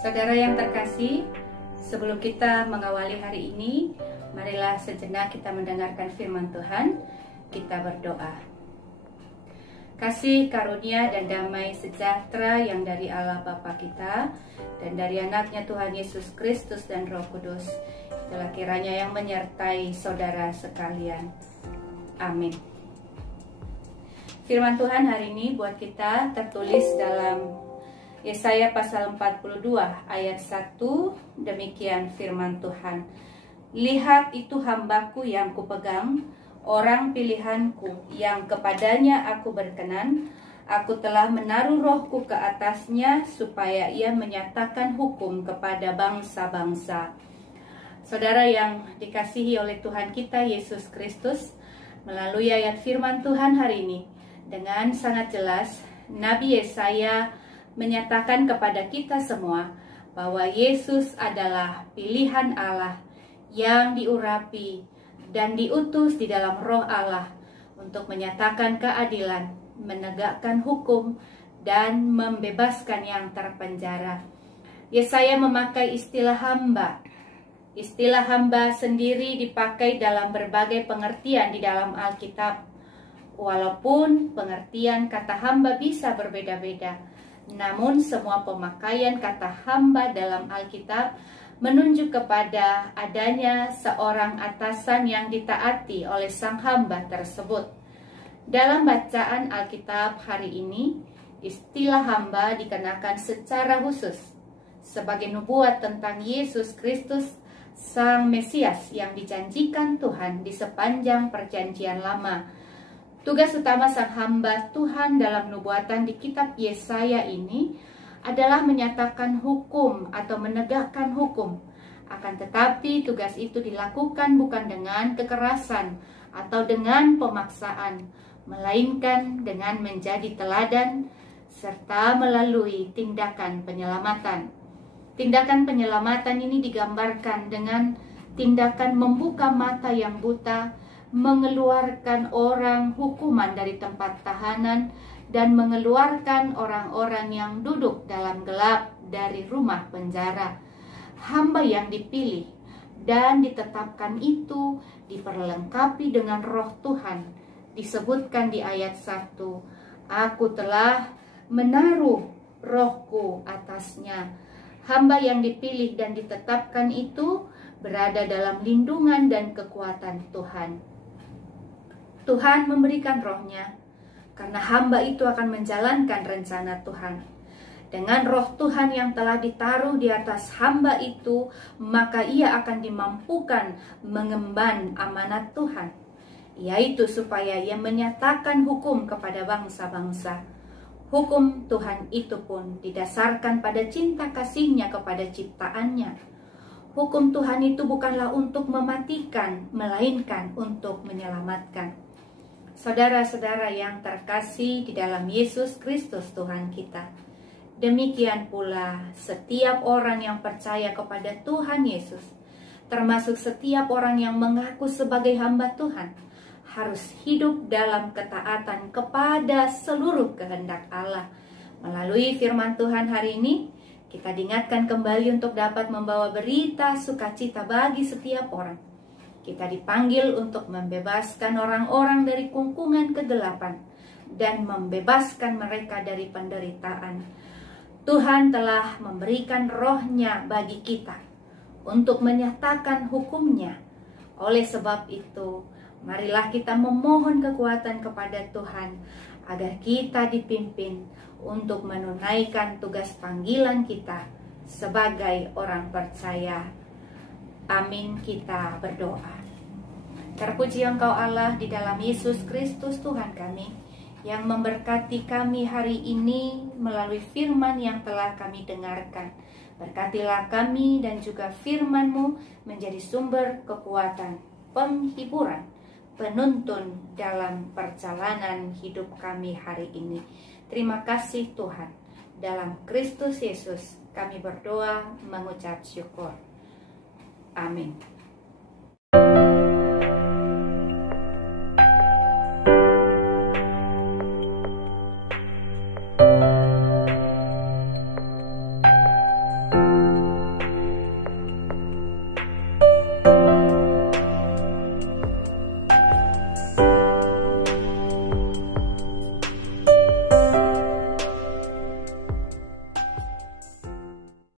Saudara yang terkasih, sebelum kita mengawali hari ini, marilah sejenak kita mendengarkan firman Tuhan. Kita berdoa. Kasih, karunia, dan damai sejahtera yang dari Allah Bapa kita dan dari anaknya Tuhan Yesus Kristus dan Roh Kudus, itulah kiranya yang menyertai saudara sekalian. Amin. Firman Tuhan hari ini buat kita tertulis dalam Yesaya pasal 42 ayat 1, demikian firman Tuhan. Lihat, itu hambaku yang kupegang, orang pilihanku yang kepadanya aku berkenan. Aku telah menaruh rohku ke atasnya supaya ia menyatakan hukum kepada bangsa-bangsa. Saudara yang dikasihi oleh Tuhan kita Yesus Kristus, melalui ayat firman Tuhan hari ini, dengan sangat jelas Nabi Yesaya menyatakan kepada kita semua bahwa Yesus adalah pilihan Allah yang diurapi dan diutus di dalam Roh Allah untuk menyatakan keadilan, menegakkan hukum, dan membebaskan yang terpenjara. Yesaya memakai istilah hamba. Istilah hamba sendiri dipakai dalam berbagai pengertian di dalam Alkitab. Walaupun pengertian kata hamba bisa berbeda-beda, namun semua pemakaian kata hamba dalam Alkitab menunjuk kepada adanya seorang atasan yang ditaati oleh sang hamba tersebut. Dalam bacaan Alkitab hari ini, istilah hamba dikenakan secara khusus sebagai nubuat tentang Yesus Kristus, Sang Mesias yang dijanjikan Tuhan di sepanjang Perjanjian Lama. Tugas utama sang hamba Tuhan dalam nubuatan di kitab Yesaya ini adalah menyatakan hukum atau menegakkan hukum. Akan tetapi tugas itu dilakukan bukan dengan kekerasan atau dengan pemaksaan, melainkan dengan menjadi teladan serta melalui tindakan penyelamatan. Tindakan penyelamatan ini digambarkan dengan tindakan membuka mata yang buta, mengeluarkan orang hukuman dari tempat tahanan, dan mengeluarkan orang-orang yang duduk dalam gelap dari rumah penjara. Hamba yang dipilih dan ditetapkan itu diperlengkapi dengan roh Tuhan. Disebutkan di ayat 1, aku telah menaruh rohku atasnya. Hamba yang dipilih dan ditetapkan itu berada dalam lindungan dan kekuatan Tuhan. Tuhan memberikan rohnya, karena hamba itu akan menjalankan rencana Tuhan. Dengan roh Tuhan yang telah ditaruh di atas hamba itu, maka ia akan dimampukan mengemban amanat Tuhan, yaitu supaya ia menyatakan hukum kepada bangsa-bangsa. Hukum Tuhan itu pun didasarkan pada cinta kasih-Nya kepada ciptaannya. Hukum Tuhan itu bukanlah untuk mematikan, melainkan untuk menyelamatkan. Saudara-saudara yang terkasih di dalam Yesus Kristus Tuhan kita, demikian pula setiap orang yang percaya kepada Tuhan Yesus, termasuk setiap orang yang mengaku sebagai hamba Tuhan, harus hidup dalam ketaatan kepada seluruh kehendak Allah. Melalui firman Tuhan hari ini, kita diingatkan kembali untuk dapat membawa berita sukacita bagi setiap orang. Kita dipanggil untuk membebaskan orang-orang dari kungkungan kegelapan dan membebaskan mereka dari penderitaan. Tuhan telah memberikan roh-Nya bagi kita untuk menyatakan hukum-Nya. Oleh sebab itu, marilah kita memohon kekuatan kepada Tuhan agar kita dipimpin untuk menunaikan tugas panggilan kita sebagai orang percaya. Amin, kita berdoa. Terpuji Engkau Allah di dalam Yesus Kristus Tuhan kami, yang memberkati kami hari ini melalui firman yang telah kami dengarkan. Berkatilah kami dan juga firman-Mu menjadi sumber kekuatan, penghiburan, penuntun dalam perjalanan hidup kami hari ini. Terima kasih Tuhan. Dalam Kristus Yesus kami berdoa mengucap syukur. Amin.